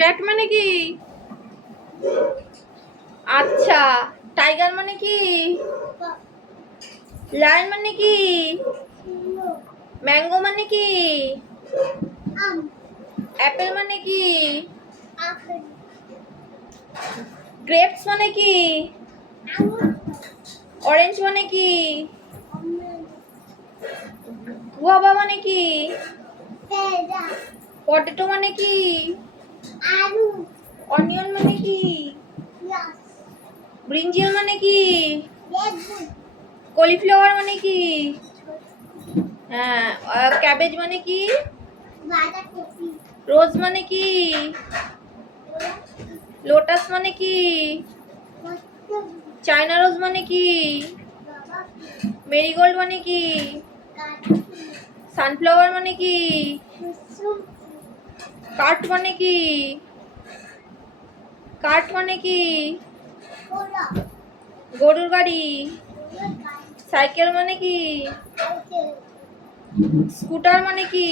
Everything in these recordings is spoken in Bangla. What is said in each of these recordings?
ক্যাট মানে কি? আচ্ছা, টাইগার মানে কি? লায়ন মানে কি? ম্যাঙ্গো মানে কি? অ্যাপেল মানে কি? গ্রেপস মানে কি? অরেঞ্জ মানে কি? গুয়াভা মানে কি? পটেটো মানে কি? অনিয়ন মানে কি? ব্রিঞ্জিয়াল মানে কি? কলিফ্লাওয়ার মানে কি? হ্যাঁ, ক্যাবেজ মানে কি? রোজ মানে কি? লোটাস মানে কি? চায়না রোজ মানে কি? মেরিগোল্ড মানে কি? সানফ্লাওয়ার মানে কি? কাঠ মানে কি? কাঠ মানে কি? গরুর গাড়ি। সাইকেল মানে কি? স্কুটার মানে কি?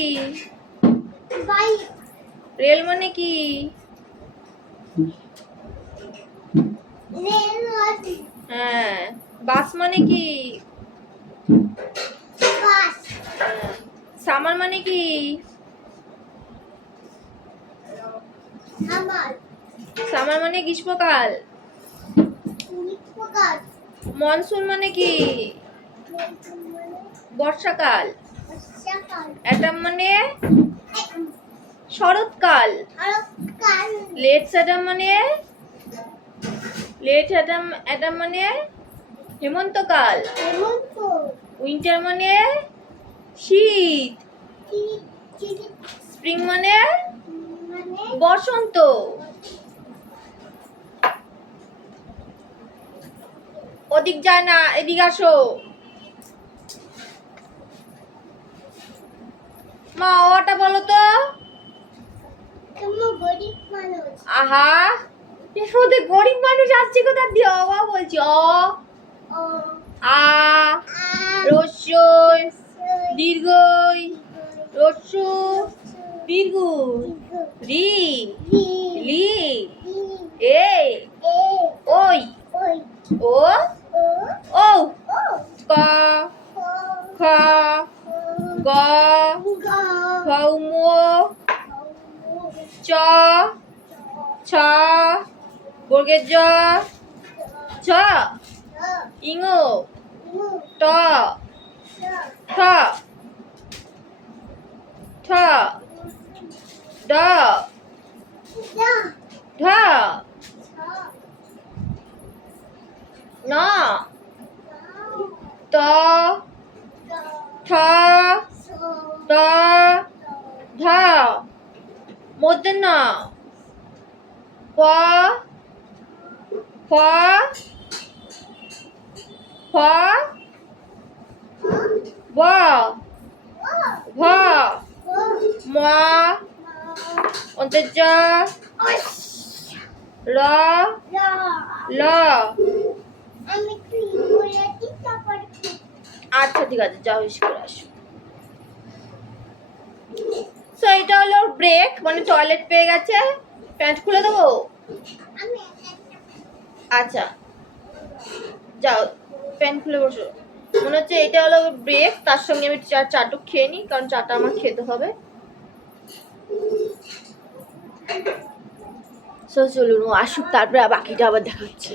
রেল মানে কি? হ্যাঁ, বাস মানে কি? সামার মানে কি? সামার মানে গ্রীষ্মকাল। মনসুন মানে কি? বর্ষাকাল। অ্যাটাম মানে শরৎকাল। লেট অ্যাটাম মানে অ্যাটাম মানে হেমন্তকাল। উইন্টার মানে শীত। স্প্রিং মানে বসন্ত। ওদিক যায় না, এদিকে আসো। মা ওটা বলো তো। আহা, এর মধ্যে গরিব মানুষ আসছে কোথা দিয়ে? অবা বলছি। অ আ রস্যই দীর্ঘই রস্যু দীর্ঘ রি লি এ ওই ও ও ক খ গ ঘ চ ছ বর্গের জ ছ ইঙ ট ঠ ঠ ড ঢ ন ত থ দ ধ মধ্যে ন প ফ ফ ব ভ ম অন্তর্য র ল। আচ্ছা ঠিক আছে, যাও এসে করে আসো। সো এটা হলো ব্রেক, মানে টয়লেট পেয়ে গেছে। প্যান্ট খুলে দেবো? আচ্ছা যাও, প্যান্ট খুলে বসো। মনে হচ্ছে এটা হলো ব্রেক, তার সঙ্গে আমি চাটুক খেয়ে নিই, কারণ চাটা আমার খেতে হবে। চলুন ও আসুক, তারপরে বাকিটা আবার দেখা হচ্ছে।